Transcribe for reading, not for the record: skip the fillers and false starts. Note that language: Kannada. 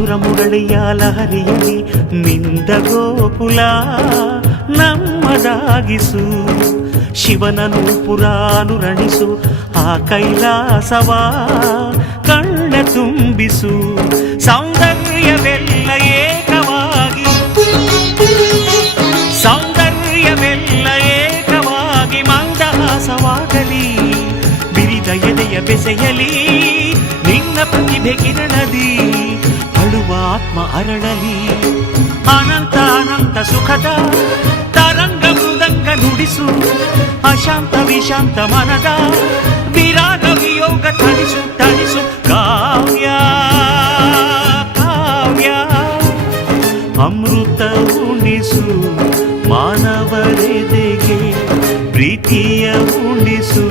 ಮಧುರ ಮುರಳಿಯ ಲಹರಿಯಲ್ಲಿ ಮಿಂದ ಗೋಕುಲ ನಮ್ಮದಾಗಿಸು. ಶಿವನನು ಪುರಾನುರಣಿಸು ಆ ಕೈಲಾಸವ ಕಣ್ಣ ತುಂಬಿಸು. ಸೌಂದರ್ಯವೆಲ್ಲ ಏಕವಾಗಿ, ಸೌಂದರ್ಯವೆಲ್ಲ ಏಕವಾಗಿ ಮಂದಹಾಸವಾಗಲಿ. ಬಿರಿದ ಎದೆಯ ಬೆಸೆಯಲಿ ನಿನ್ನ ಪ್ರತಿಭೆ ಕಿರಣದಿ. ಅಳುವ ಆತ್ಮ ಅರಳಲಿ ಅನಂತ ಅನಂತ ಸುಖದ ತರಂಗ ಮೃದಂಗ ನುಡಿಸು. ಅಶಾಂತ ವಿಶಾಂತ ಮನದ ವಿರಾಗ ವಿಯೋಗ ತಣಿಸು ತಣಿಸು. ಕಾವ್ಯ ಕಾವ್ಯ ಅಮೃತ ಉಣಿಸು ಮಾನವರೆದೆಗೆ ಪ್ರೀತಿಯ ಉಣಿಸು.